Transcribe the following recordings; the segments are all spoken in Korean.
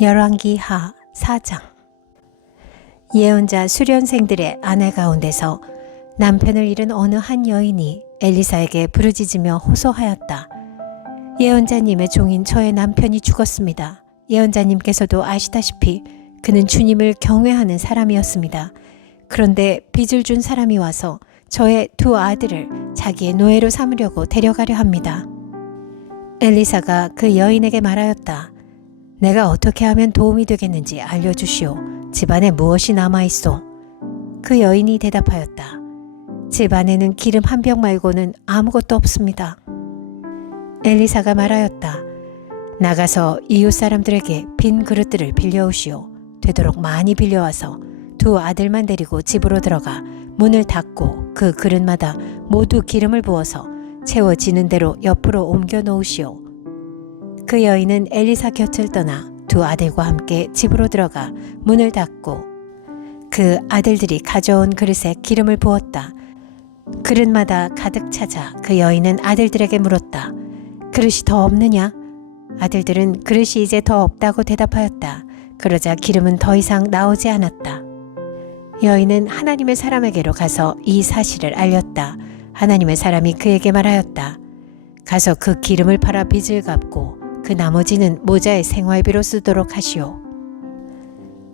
열왕기하 4장. 예언자 수련생들의 아내 가운데서 남편을 잃은 어느 한 여인이 엘리사에게 부르짖으며 호소하였다. 예언자님의 종인 저의 남편이 죽었습니다. 예언자님께서도 아시다시피 그는 주님을 경외하는 사람이었습니다. 그런데 빚을 준 사람이 와서 저의 두 아들을 자기의 노예로 삼으려고 데려가려 합니다. 엘리사가 그 여인에게 말하였다. 내가 어떻게 하면 도움이 되겠는지 알려주시오. 집안에 무엇이 남아있소? 그 여인이 대답하였다. 집안에는 기름 한 병 말고는 아무것도 없습니다. 엘리사가 말하였다. 나가서 이웃 사람들에게 빈 그릇들을 빌려오시오. 되도록 많이 빌려와서 두 아들만 데리고 집으로 들어가 문을 닫고 그 그릇마다 모두 기름을 부어서 채워지는 대로 옆으로 옮겨 놓으시오. 그 여인은 엘리사 곁을 떠나 두 아들과 함께 집으로 들어가 문을 닫고 그 아들들이 가져온 그릇에 기름을 부었다. 그릇마다 가득 차자 그 여인은 아들들에게 물었다. 그릇이 더 없느냐? 아들들은 그릇이 이제 더 없다고 대답하였다. 그러자 기름은 더 이상 나오지 않았다. 여인은 하나님의 사람에게로 가서 이 사실을 알렸다. 하나님의 사람이 그에게 말하였다. 가서 그 기름을 팔아 빚을 갚고 그 나머지는 모자의 생활비로 쓰도록 하시오.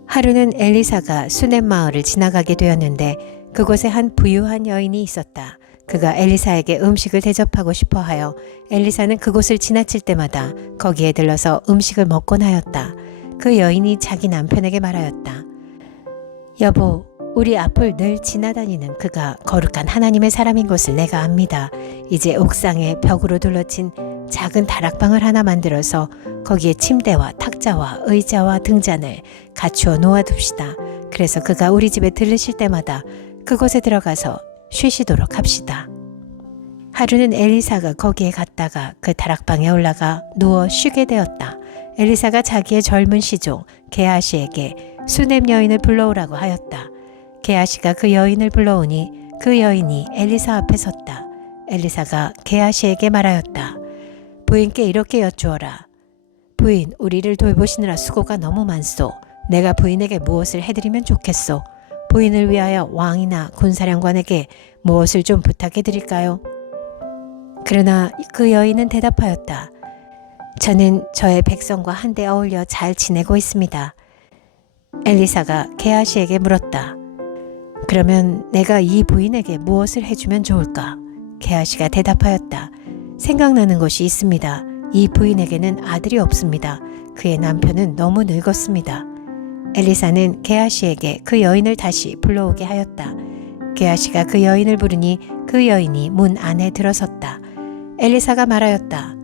하루는 엘리사가 수넴 마을을 지나가게 되었는데 그곳에 한 부유한 여인이 있었다. 그가 엘리사에게 음식을 대접하고 싶어 하여 엘리사는 그곳을 지나칠 때마다 거기에 들러서 음식을 먹곤 하였다. 그 여인이 자기 남편에게 말하였다. 여보, 우리 앞을 늘 지나다니는 그가 거룩한 하나님의 사람인 것을 내가 압니다. 이제 옥상에 벽으로 둘러친 작은 다락방을 하나 만들어서 거기에 침대와 탁자와 의자와 등잔을 갖추어 놓아둡시다. 그래서 그가 우리 집에 들르실 때마다 그곳에 들어가서 쉬시도록 합시다. 하루는 엘리사가 거기에 갔다가 그 다락방에 올라가 누워 쉬게 되었다. 엘리사가 자기의 젊은 시종 게하시에게 수넴 여인을 불러오라고 하였다. 게하시가 그 여인을 불러오니 그 여인이 엘리사 앞에 섰다. 엘리사가 게하시에게 말하였다. 부인께 이렇게 여쭈어라. 부인, 우리를 돌보시느라 수고가 너무 많소. 내가 부인에게 무엇을 해드리면 좋겠소? 부인을 위하여 왕이나 군사령관에게 무엇을 좀 부탁해 드릴까요? 그러나 그 여인은 대답하였다. 저는 저의 백성과 한데 어울려 잘 지내고 있습니다. 엘리사가 게하시에게 물었다. 그러면 내가 이 부인에게 무엇을 해주면 좋을까? 게하시가 대답하였다. 생각나는 것이 있습니다. 이 부인에게는 아들이 없습니다. 그의 남편은 너무 늙었습니다. 엘리사는 게하시에게 그 여인을 다시 불러오게 하였다. 게하시가 그 여인을 부르니 그 여인이 문 안에 들어섰다. 엘리사가 말하였다.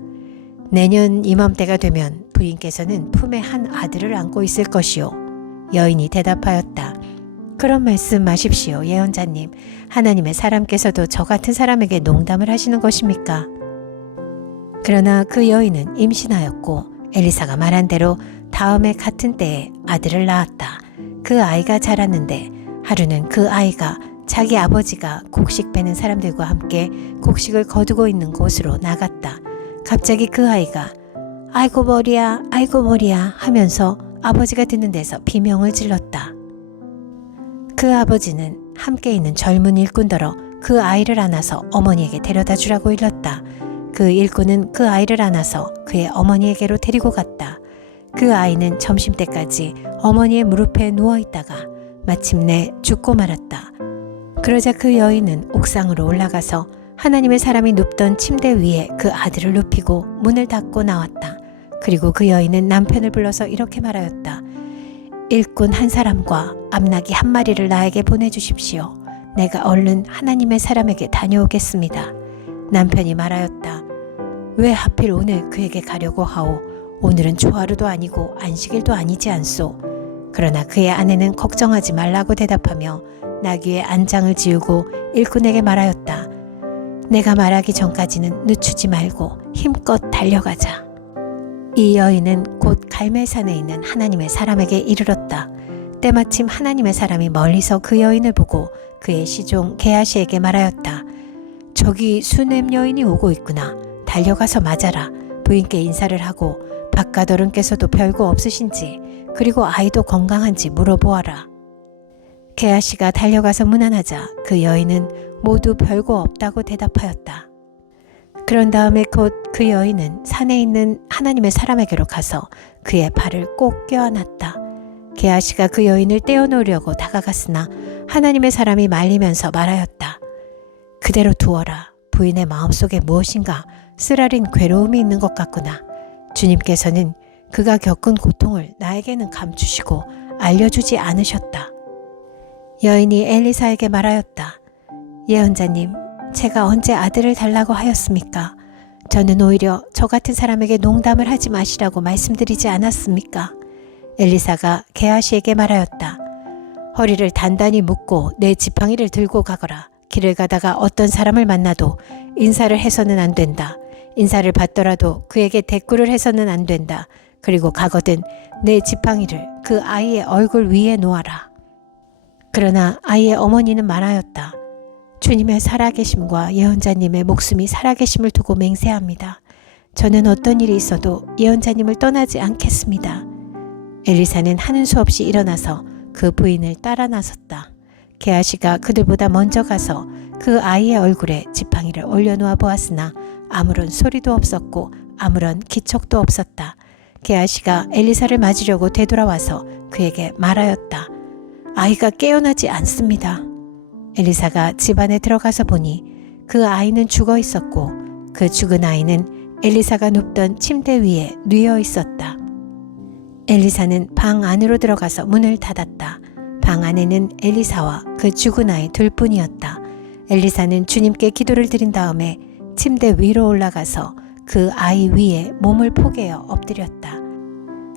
내년 이맘때가 되면 부인께서는 품에 한 아들을 안고 있을 것이요. 여인이 대답하였다. 그런 말씀 마십시오, 예언자님. 하나님의 사람께서도 저 같은 사람에게 농담을 하시는 것입니까? 그러나 그 여인은 임신하였고 엘리사가 말한 대로 다음에 같은 때에 아들을 낳았다. 그 아이가 자랐는데 하루는 그 아이가 자기 아버지가 곡식 베는 사람들과 함께 곡식을 거두고 있는 곳으로 나갔다. 갑자기 그 아이가 아이고 머리야 아이고 머리야 하면서 아버지가 듣는 데서 비명을 질렀다. 그 아버지는 함께 있는 젊은 일꾼더러 그 아이를 안아서 어머니에게 데려다 주라고 일렀다. 그 일꾼은 그 아이를 안아서 그의 어머니에게로 데리고 갔다. 그 아이는 점심때까지 어머니의 무릎에 누워있다가 마침내 죽고 말았다. 그러자 그 여인은 옥상으로 올라가서 하나님의 사람이 눕던 침대 위에 그 아들을 눕히고 문을 닫고 나왔다. 그리고 그 여인은 남편을 불러서 이렇게 말하였다. 일꾼 한 사람과 암나귀 한 마리를 나에게 보내주십시오. 내가 얼른 하나님의 사람에게 다녀오겠습니다. 남편이 말하였다. 왜 하필 오늘 그에게 가려고 하오? 오늘은 초하루도 아니고 안식일도 아니지 않소? 그러나 그의 아내는 걱정하지 말라고 대답하며 나귀의 안장을 지우고 일꾼에게 말하였다. 내가 말하기 전까지는 늦추지 말고 힘껏 달려가자. 이 여인은 곧 갈멜산에 있는 하나님의 사람에게 이르렀다. 때마침 하나님의 사람이 멀리서 그 여인을 보고 그의 시종 게하시에게 말하였다. 저기 수넴 여인이 오고 있구나. 달려가서 맞아라. 부인께 인사를 하고 바깥 어른께서도 별거 없으신지 그리고 아이도 건강한지 물어보아라. 게하시가 달려가서 문안하자 그 여인은 모두 별거 없다고 대답하였다. 그런 다음에 곧 그 여인은 산에 있는 하나님의 사람에게로 가서 그의 발을 꼭 껴안았다. 게하시가 그 여인을 떼어놓으려고 다가갔으나 하나님의 사람이 말리면서 말하였다. 그대로 두어라. 부인의 마음속에 무엇인가 쓰라린 괴로움이 있는 것 같구나. 주님께서는 그가 겪은 고통을 나에게는 감추시고 알려주지 않으셨다. 여인이 엘리사에게 말하였다. 예언자님, 제가 언제 아들을 달라고 하였습니까? 저는 오히려 저 같은 사람에게 농담을 하지 마시라고 말씀드리지 않았습니까? 엘리사가 게하시에게 말하였다. 허리를 단단히 묶고 내 지팡이를 들고 가거라. 길을 가다가 어떤 사람을 만나도 인사를 해서는 안 된다. 인사를 받더라도 그에게 대꾸를 해서는 안 된다. 그리고 가거든 내 지팡이를 그 아이의 얼굴 위에 놓아라. 그러나 아이의 어머니는 말하였다. 주님의 살아계심과 예언자님의 목숨이 살아계심을 두고 맹세합니다. 저는 어떤 일이 있어도 예언자님을 떠나지 않겠습니다. 엘리사는 하는 수 없이 일어나서 그 부인을 따라 나섰다. 게하시가 그들보다 먼저 가서 그 아이의 얼굴에 지팡이를 올려놓아 보았으나 아무런 소리도 없었고 아무런 기척도 없었다. 게하시가 엘리사를 맞으려고 되돌아와서 그에게 말하였다. 아이가 깨어나지 않습니다. 엘리사가 집 안에 들어가서 보니 그 아이는 죽어 있었고 그 죽은 아이는 엘리사가 눕던 침대 위에 뉘어 있었다. 엘리사는 방 안으로 들어가서 문을 닫았다. 방 안에는 엘리사와 그 죽은 아이 둘뿐이었다. 엘리사는 주님께 기도를 드린 다음에 침대 위로 올라가서 그 아이 위에 몸을 포개어 엎드렸다.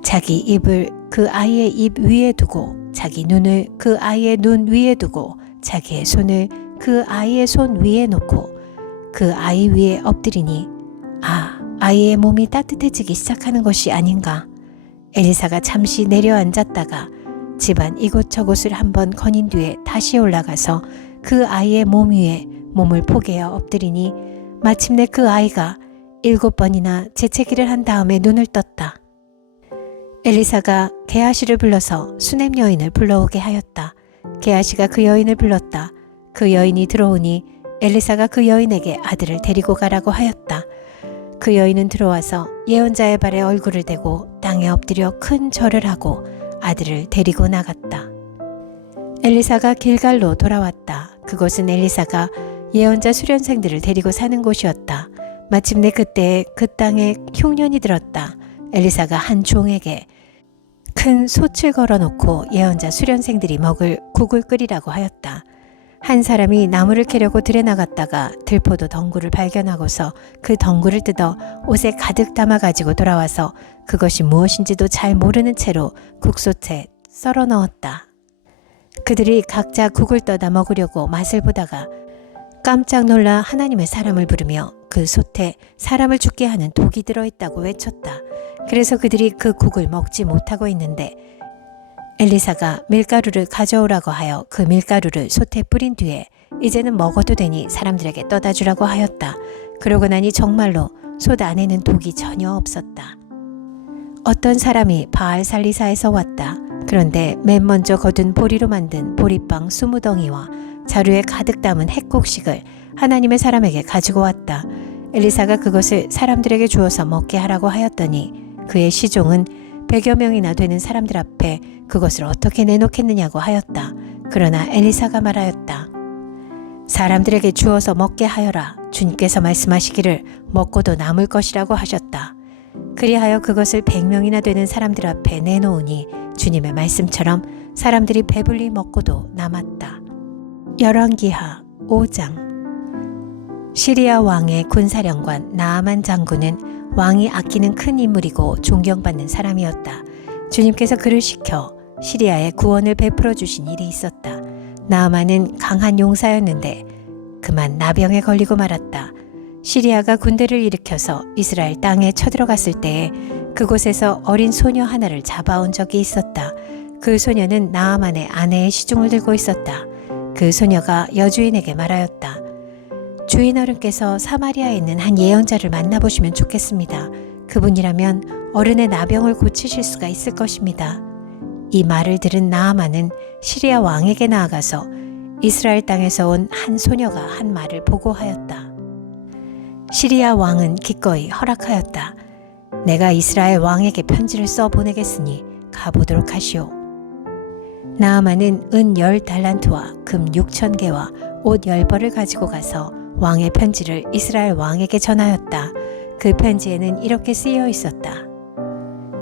자기 입을 그 아이의 입 위에 두고 자기 눈을 그 아이의 눈 위에 두고 자기의 손을 그 아이의 손 위에 놓고 그 아이 위에 엎드리니 아이의 몸이 따뜻해지기 시작하는 것이 아닌가. 엘리사가 잠시 내려앉았다가 집안 이곳저곳을 한번 거닌 뒤에 다시 올라가서 그 아이의 몸 위에 몸을 포개어 엎드리니 마침내 그 아이가 7번이나 재채기를 한 다음에 눈을 떴다. 엘리사가 게하시를 불러서 수넴 여인을 불러오게 하였다. 게하시가 그 여인을 불렀다. 그 여인이 들어오니 엘리사가 그 여인에게 아들을 데리고 가라고 하였다. 그 여인은 들어와서 예언자의 발에 얼굴을 대고 땅에 엎드려 큰 절을 하고 아들을 데리고 나갔다. 엘리사가 길갈로 돌아왔다. 그곳은 엘리사가 예언자 수련생들을 데리고 사는 곳이었다. 마침내 그때 그 땅에 흉년이 들었다. 엘리사가 한 종에게 큰 솥을 걸어놓고 예언자 수련생들이 먹을 국을 끓이라고 하였다. 한 사람이 나무를 캐려고 들에 나갔다가 들포도 덩굴을 발견하고서 그 덩굴을 뜯어 옷에 가득 담아가지고 돌아와서 그것이 무엇인지도 잘 모르는 채로 국솥에 썰어 넣었다. 그들이 각자 국을 떠다 먹으려고 맛을 보다가 깜짝 놀라 하나님의 사람을 부르며 그 솥에 사람을 죽게 하는 독이 들어있다고 외쳤다. 그래서 그들이 그 국을 먹지 못하고 있는데 엘리사가 밀가루를 가져오라고 하여 그 밀가루를 솥에 뿌린 뒤에 이제는 먹어도 되니 사람들에게 떠다 주라고 하였다. 그러고 나니 정말로 솥 안에는 독이 전혀 없었다. 어떤 사람이 바알살리사에서 왔다. 그런데 맨 먼저 거둔 보리로 만든 보리빵 20덩이와 자루에 가득 담은 핵곡식을 하나님의 사람에게 가지고 왔다. 엘리사가 그것을 사람들에게 주어서 먹게 하라고 하였더니 그의 시종은 100여 명이나 되는 사람들 앞에 그것을 어떻게 내놓겠느냐고 하였다. 그러나 엘리사가 말하였다. 사람들에게 주어서 먹게 하여라. 주님께서 말씀하시기를 먹고도 남을 것이라고 하셨다. 그리하여 그것을 100명이나 되는 사람들 앞에 내놓으니 주님의 말씀처럼 사람들이 배불리 먹고도 남았다. 열왕기하 5장. 시리아 왕의 군사령관 나아만 장군은 왕이 아끼는 큰 인물이고 존경받는 사람이었다. 주님께서 그를 시켜 시리아에 구원을 베풀어 주신 일이 있었다. 나아만은 강한 용사였는데 그만 나병에 걸리고 말았다. 시리아가 군대를 일으켜서 이스라엘 땅에 쳐들어갔을 때에 그곳에서 어린 소녀 하나를 잡아온 적이 있었다. 그 소녀는 나아만의 아내의 시중을 들고 있었다. 그 소녀가 여주인에게 말하였다. 주인 어른께서 사마리아에 있는 한 예언자를 만나보시면 좋겠습니다. 그분이라면 어른의 나병을 고치실 수가 있을 것입니다. 이 말을 들은 나아만은 시리아 왕에게 나아가서 이스라엘 땅에서 온 한 소녀가 한 말을 보고하였다. 시리아 왕은 기꺼이 허락하였다. 내가 이스라엘 왕에게 편지를 써 보내겠으니 가보도록 하시오. 나아만은 은 10달란트와 금 6,000개와 옷 10벌을 가지고 가서 왕의 편지를 이스라엘 왕에게 전하였다. 그 편지에는 이렇게 쓰여 있었다.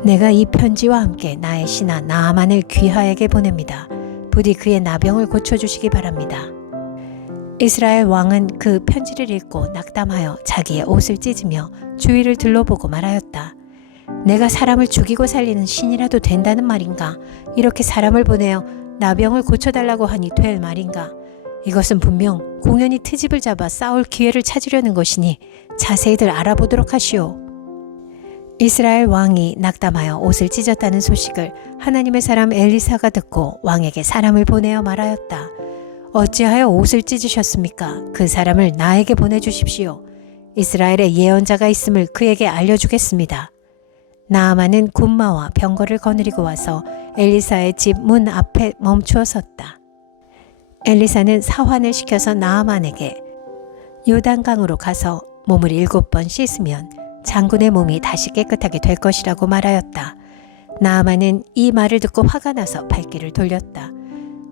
내가 이 편지와 함께 나의 신하 나아만을 귀하에게 보냅니다. 부디 그의 나병을 고쳐주시기 바랍니다. 이스라엘 왕은 그 편지를 읽고 낙담하여 자기의 옷을 찢으며 주위를 둘러보고 말하였다. 내가 사람을 죽이고 살리는 신이라도 된다는 말인가? 이렇게 사람을 보내어 나병을 고쳐달라고 하니 될 말인가? 이것은 분명 공연히 트집을 잡아 싸울 기회를 찾으려는 것이니 자세히들 알아보도록 하시오. 이스라엘 왕이 낙담하여 옷을 찢었다는 소식을 하나님의 사람 엘리사가 듣고 왕에게 사람을 보내어 말하였다. 어찌하여 옷을 찢으셨습니까? 그 사람을 나에게 보내주십시오. 이스라엘에 예언자가 있음을 그에게 알려주겠습니다. 나아만은 군마와 병거를 거느리고 와서 엘리사의 집 문 앞에 멈추어 섰다. 엘리사는 사환을 시켜서 나아만에게 요단강으로 가서 몸을 7번 씻으면 장군의 몸이 다시 깨끗하게 될 것이라고 말하였다. 나아만은 이 말을 듣고 화가 나서 발길을 돌렸다.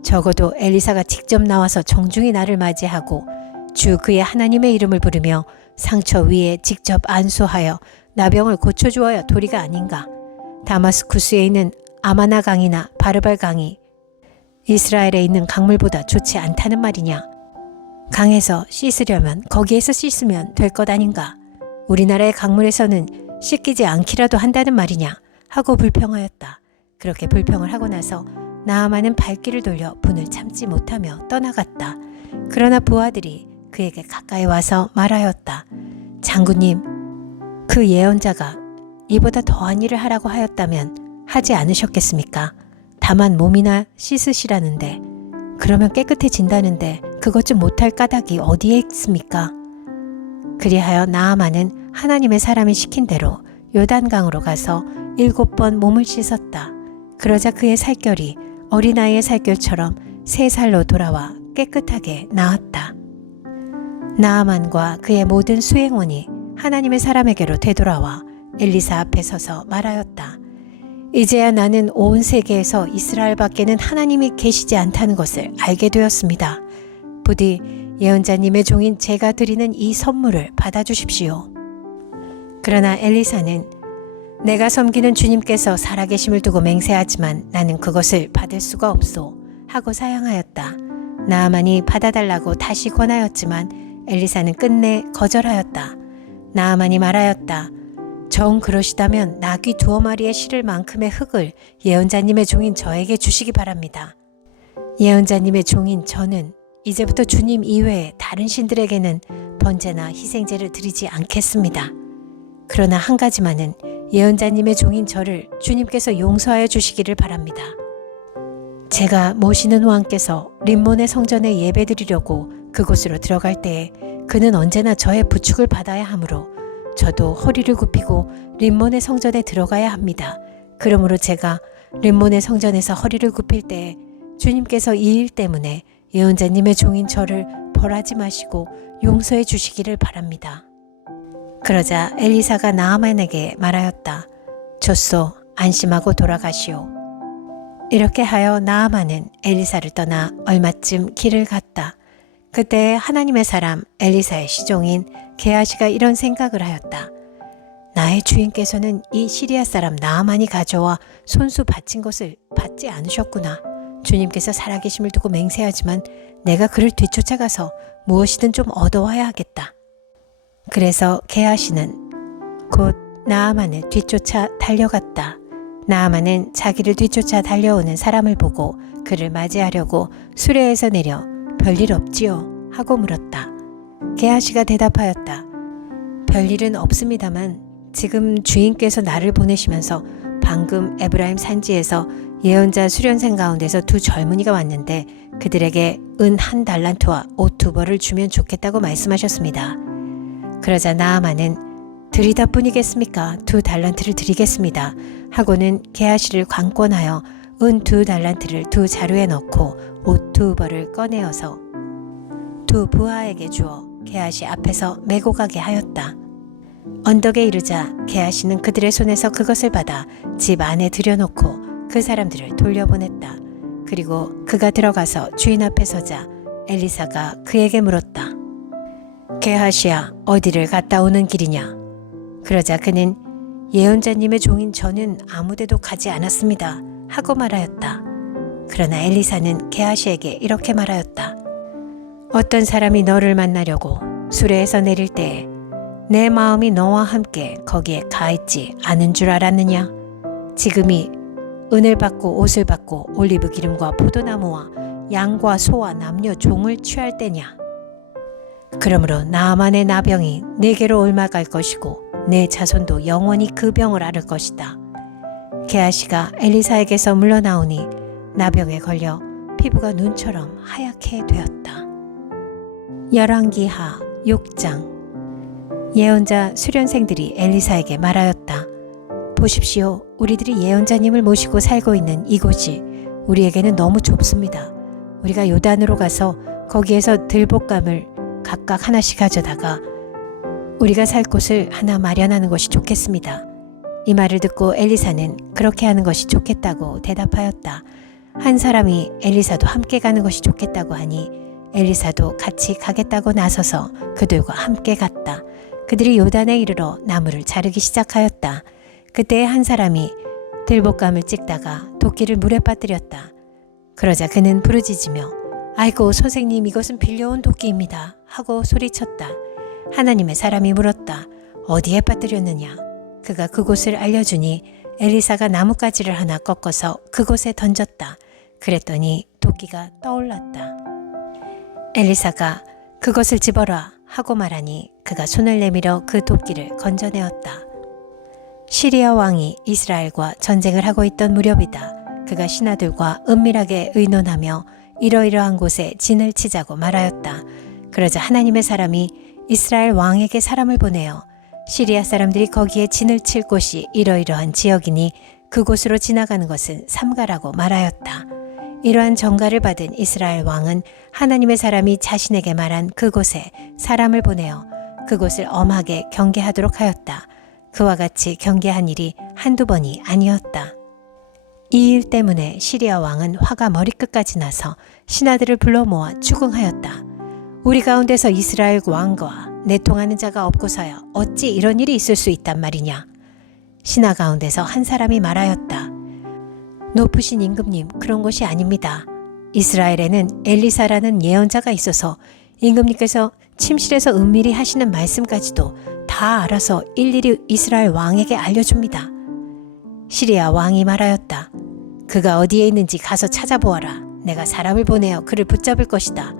적어도 엘리사가 직접 나와서 정중히 나를 맞이하고 주 그의 하나님의 이름을 부르며 상처 위에 직접 안수하여 나병을 고쳐주어야 도리가 아닌가. 다마스쿠스에 있는 아마나 강이나 바르발 강이 이스라엘에 있는 강물보다 좋지 않다는 말이냐. 강에서 씻으려면 거기에서 씻으면 될 것 아닌가. 우리나라의 강물에서는 씻기지 않기라도 한다는 말이냐 하고 불평하였다. 그렇게 불평을 하고 나서 나아만은 발길을 돌려 분을 참지 못하며 떠나갔다. 그러나 부하들이 그에게 가까이 와서 말하였다. 장군님, 그 예언자가 이보다 더한 일을 하라고 하였다면 하지 않으셨겠습니까? 다만 몸이나 씻으시라는데 그러면 깨끗해진다는데 그것 좀 못할 까닭이 어디에 있습니까? 그리하여 나아만은 하나님의 사람이 시킨 대로 요단강으로 가서 7번 몸을 씻었다. 그러자 그의 살결이 어린아이의 살결처럼 3살로 돌아와 깨끗하게 나았다. 나아만과 그의 모든 수행원이 하나님의 사람에게로 되돌아와 엘리사 앞에 서서 말하였다. 이제야 나는 온 세계에서 이스라엘 밖에는 하나님이 계시지 않다는 것을 알게 되었습니다. 부디 예언자님의 종인 제가 드리는 이 선물을 받아주십시오. 그러나 엘리사는 내가 섬기는 주님께서 살아계심을 두고 맹세하지만 나는 그것을 받을 수가 없소 하고 사양하였다. 나아만이 받아달라고 다시 권하였지만 엘리사는 끝내 거절하였다. 나아만이 말하였다. 정 그러시다면 나귀 2마리에 실을 만큼의 흙을 예언자님의 종인 저에게 주시기 바랍니다. 예언자님의 종인 저는 이제부터 주님 이외에 다른 신들에게는 번제나 희생제를 드리지 않겠습니다. 그러나 한 가지만은 예언자님의 종인 저를 주님께서 용서하여 주시기를 바랍니다. 제가 모시는 왕께서 림몬의 성전에 예배드리려고 그곳으로 들어갈 때에 그는 언제나 저의 부축을 받아야 하므로 저도 허리를 굽히고 림몬의 성전에 들어가야 합니다. 그러므로 제가 림몬의 성전에서 허리를 굽힐 때에 주님께서 이 일 때문에 예언자님의 종인 저를 벌하지 마시고 용서해 주시기를 바랍니다. 그러자 엘리사가 나아만에게 말하였다. 좋소, 안심하고 돌아가시오. 이렇게 하여 나아만은 엘리사를 떠나 얼마쯤 길을 갔다. 그때 하나님의 사람 엘리사의 시종인 게하시가 이런 생각을 하였다. 나의 주인께서는 이 시리아 사람 나아만이 가져와 손수 바친 것을 받지 않으셨구나. 주님께서 살아계심을 두고 맹세하지만 내가 그를 뒤쫓아가서 무엇이든 좀 얻어와야 하겠다. 그래서 게하시는 곧 나아만을 뒤쫓아 달려갔다. 나아만은 자기를 뒤쫓아 달려오는 사람을 보고 그를 맞이하려고 수레에서 내려 별일 없지요? 하고 물었다. 게하시가 대답하였다. 별일은 없습니다만 지금 주인께서 나를 보내시면서 방금 에브라임 산지에서 예언자 수련생 가운데서 2 젊은이가 왔는데 그들에게 은 1달란트와 옷 2벌을 주면 좋겠다고 말씀하셨습니다. 그러자 나아만은 드리다 뿐이겠습니까? 2달란트를 드리겠습니다. 하고는 게하시를 관권하여 은 2달란트를 2자루에 넣고 옷 2벌을 꺼내어서 2 부하에게 주어 게하시 앞에서 메고 가게 하였다. 언덕에 이르자 게하시는 그들의 손에서 그것을 받아 집 안에 들여놓고 그 사람들을 돌려보냈다. 그리고 그가 들어가서 주인 앞에 서자 엘리사가 그에게 물었다. 게하시야, 어디를 갔다 오는 길이냐? 그러자 그는 예언자님의 종인 저는 아무데도 가지 않았습니다 하고 말하였다. 그러나 엘리사는 게하시에게 이렇게 말하였다. 어떤 사람이 너를 만나려고 수레에서 내릴 때에 내 마음이 너와 함께 거기에 가 있지 않은 줄 알았느냐? 지금이 은을 받고 옷을 받고 올리브 기름과 포도나무와 양과 소와 남녀 종을 취할 때냐? 그러므로 나만의 나병이 내게로 옮아갈 것이고 내 자손도 영원히 그 병을 앓을 것이다. 게하시가 엘리사에게서 물러나오니 나병에 걸려 피부가 눈처럼 하얗게 되었다. 열왕기하 6장. 예언자 수련생들이 엘리사에게 말하였다. 보십시오. 우리들이 예언자님을 모시고 살고 있는 이곳이 우리에게는 너무 좁습니다. 우리가 요단으로 가서 거기에서 들볶감을 각각 하나씩 가져다가 우리가 살 곳을 하나 마련하는 것이 좋겠습니다. 이 말을 듣고 엘리사는 그렇게 하는 것이 좋겠다고 대답하였다. 한 사람이 엘리사도 함께 가는 것이 좋겠다고 하니 엘리사도 같이 가겠다고 나서서 그들과 함께 갔다. 그들이 요단에 이르러 나무를 자르기 시작하였다. 그때 한 사람이 들볶감을 찍다가 도끼를 물에 빠뜨렸다. 그러자 그는 부르짖으며 아이고 선생님, 이것은 빌려온 도끼입니다 하고 소리쳤다. 하나님의 사람이 물었다. 어디에 빠뜨렸느냐? 그가 그곳을 알려주니 엘리사가 나뭇가지를 하나 꺾어서 그곳에 던졌다. 그랬더니 도끼가 떠올랐다. 엘리사가 그것을 집어라 하고 말하니 그가 손을 내밀어 그 도끼를 건져내었다. 시리아 왕이 이스라엘과 전쟁을 하고 있던 무렵이다. 그가 신하들과 은밀하게 의논하며 이러이러한 곳에 진을 치자고 말하였다. 그러자 하나님의 사람이 이스라엘 왕에게 사람을 보내어 시리아 사람들이 거기에 진을 칠 곳이 이러이러한 지역이니 그곳으로 지나가는 것은 삼가라고 말하였다. 이러한 전가를 받은 이스라엘 왕은 하나님의 사람이 자신에게 말한 그곳에 사람을 보내어 그곳을 엄하게 경계하도록 하였다. 그와 같이 경계한 일이 한두 번이 아니었다. 이 일 때문에 시리아 왕은 화가 머리끝까지 나서 신하들을 불러 모아 추궁하였다. 우리 가운데서 이스라엘 왕과 내통하는 자가 없고서야 어찌 이런 일이 있을 수 있단 말이냐. 신하 가운데서 한 사람이 말하였다. 높으신 임금님, 그런 것이 아닙니다. 이스라엘에는 엘리사라는 예언자가 있어서 임금님께서 침실에서 은밀히 하시는 말씀까지도 다 알아서 일일이 이스라엘 왕에게 알려줍니다. 시리아 왕이 말하였다. 그가 어디에 있는지 가서 찾아보아라. 내가 사람을 보내어 그를 붙잡을 것이다.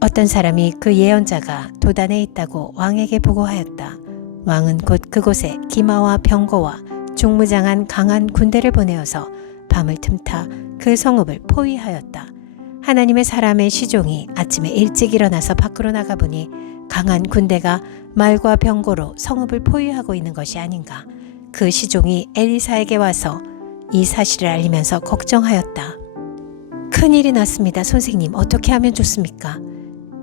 어떤 사람이 그 예언자가 도단에 있다고 왕에게 보고하였다. 왕은 곧 그곳에 기마와 병거와 중무장한 강한 군대를 보내어서 밤을 틈타 그 성읍을 포위하였다. 하나님의 사람의 시종이 아침에 일찍 일어나서 밖으로 나가보니 강한 군대가 말과 병거로 성읍을 포위하고 있는 것이 아닌가. 그 시종이 엘리사에게 와서 이 사실을 알리면서 걱정하였다. 큰일이 났습니다. 선생님, 어떻게 하면 좋습니까?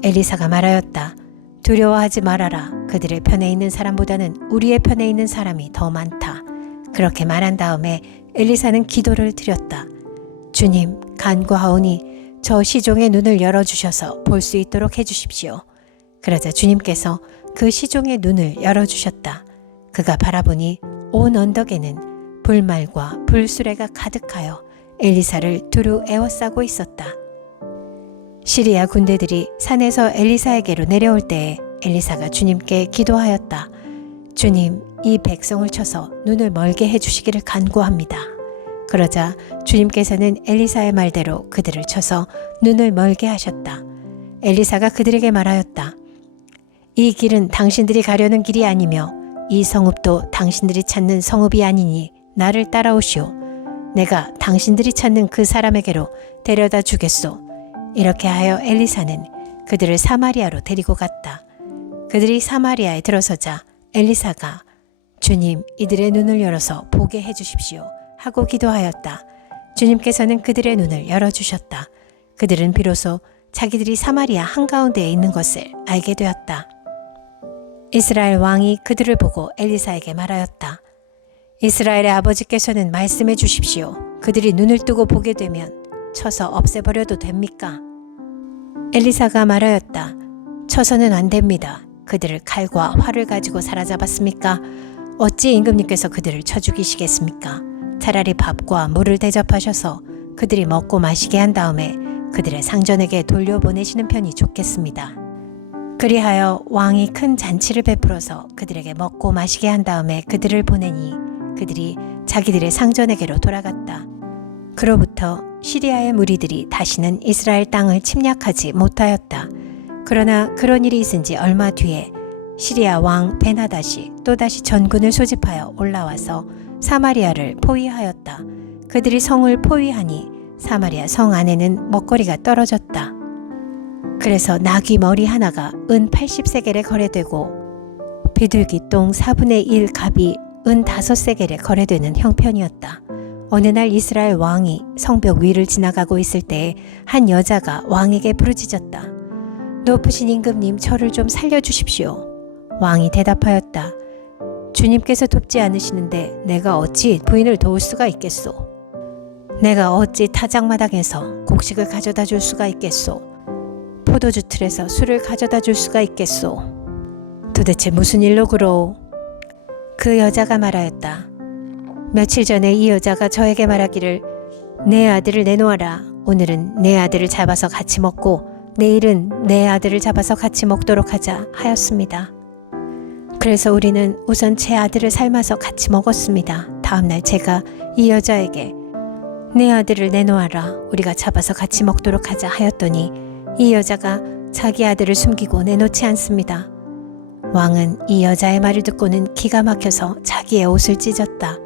엘리사가 말하였다. 두려워하지 말아라. 그들의 편에 있는 사람보다는 우리의 편에 있는 사람이 더 많다. 그렇게 말한 다음에 엘리사는 기도를 드렸다. 주님, 간구하오니 저 시종의 눈을 열어주셔서 볼 수 있도록 해주십시오. 그러자 주님께서 그 시종의 눈을 열어주셨다. 그가 바라보니 온 언덕에는 불말과 불수레가 가득하여 엘리사를 두루 에워싸고 있었다. 시리아 군대들이 산에서 엘리사에게로 내려올 때에 엘리사가 주님께 기도하였다. 주님, 이 백성을 쳐서 눈을 멀게 해주시기를 간구합니다. 그러자 주님께서는 엘리사의 말대로 그들을 쳐서 눈을 멀게 하셨다. 엘리사가 그들에게 말하였다. 이 길은 당신들이 가려는 길이 아니며 이 성읍도 당신들이 찾는 성읍이 아니니 나를 따라오시오. 내가 당신들이 찾는 그 사람에게로 데려다 주겠소. 이렇게 하여 엘리사는 그들을 사마리아로 데리고 갔다. 그들이 사마리아에 들어서자 엘리사가 주님, 이들의 눈을 열어서 보게 해주십시오 하고 기도하였다. 주님께서는 그들의 눈을 열어주셨다. 그들은 비로소 자기들이 사마리아 한가운데에 있는 것을 알게 되었다. 이스라엘 왕이 그들을 보고 엘리사에게 말하였다. 이스라엘의 아버지께서는 말씀해 주십시오. 그들이 눈을 뜨고 보게 되면 쳐서 없애버려도 됩니까? 엘리사가 말하였다. 쳐서는 안 됩니다. 그들을 칼과 활을 가지고 사로잡았습니까? 어찌 임금님께서 그들을 쳐 죽이시겠습니까? 차라리 밥과 물을 대접하셔서 그들이 먹고 마시게 한 다음에 그들의 상전에게 돌려보내시는 편이 좋겠습니다. 그리하여 왕이 큰 잔치를 베풀어서 그들에게 먹고 마시게 한 다음에 그들을 보내니 그들이 자기들의 상전에게로 돌아갔다. 그로부터 시리아의 무리들이 다시는 이스라엘 땅을 침략하지 못하였다. 그러나 그런 일이 있은 지 얼마 뒤에 시리아 왕 벤하닷이 또다시 전군을 소집하여 올라와서 사마리아를 포위하였다. 그들이 성을 포위하니 사마리아 성 안에는 먹거리가 떨어졌다. 그래서 나귀 머리 하나가 은 80세겔에 거래되고 비둘기 똥 4분의 1 갑이 은 5세겔에 거래되는 형편이었다. 어느 날 이스라엘 왕이 성벽 위를 지나가고 있을 때에 한 여자가 왕에게 부르짖었다. 높으신 임금님, 저를 좀 살려주십시오. 왕이 대답하였다. 주님께서 돕지 않으시는데 내가 어찌 부인을 도울 수가 있겠소? 내가 어찌 타작마당에서 곡식을 가져다 줄 수가 있겠소? 포도주 틀에서 술을 가져다 줄 수가 있겠소? 도대체 무슨 일로 그러오? 그 여자가 말하였다. 며칠 전에 이 여자가 저에게 말하기를 내 아들을 내놓아라. 오늘은 내 아들을 잡아서 같이 먹고 내일은 내 아들을 잡아서 같이 먹도록 하자 하였습니다. 그래서 우리는 우선 제 아들을 삶아서 같이 먹었습니다. 다음날 제가 이 여자에게 내 아들을 내놓아라. 우리가 잡아서 같이 먹도록 하자 하였더니 이 여자가 자기 아들을 숨기고 내놓지 않습니다. 왕은 이 여자의 말을 듣고는 기가 막혀서 자기의 옷을 찢었다.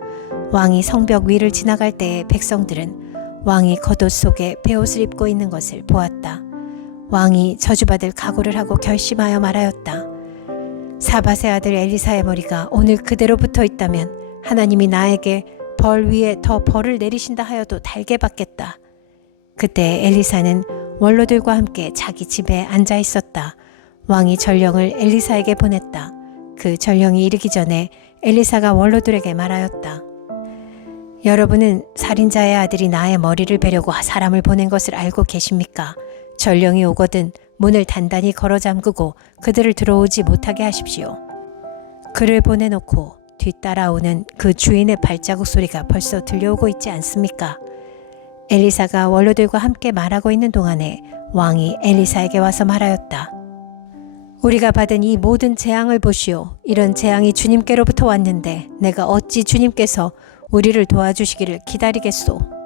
왕이 성벽 위를 지나갈 때에 백성들은 왕이 겉옷 속에 베옷을 입고 있는 것을 보았다. 왕이 저주받을 각오를 하고 결심하여 말하였다. 사밧의 아들 엘리사의 머리가 오늘 그대로 붙어 있다면 하나님이 나에게 벌 위에 더 벌을 내리신다 하여도 달게 받겠다. 그때 엘리사는 원로들과 함께 자기 집에 앉아 있었다. 왕이 전령을 엘리사에게 보냈다. 그 전령이 이르기 전에 엘리사가 원로들에게 말하였다. 여러분은 살인자의 아들이 나의 머리를 베려고 사람을 보낸 것을 알고 계십니까? 전령이 오거든 문을 단단히 걸어 잠그고 그들을 들어오지 못하게 하십시오. 그를 보내놓고 뒤따라오는 그 주인의 발자국 소리가 벌써 들려오고 있지 않습니까? 엘리사가 원로들과 함께 말하고 있는 동안에 왕이 엘리사에게 와서 말하였다. 우리가 받은 이 모든 재앙을 보시오. 이런 재앙이 주님께로부터 왔는데 내가 어찌 주님께서 우리를 도와주시기를 기다리겠소?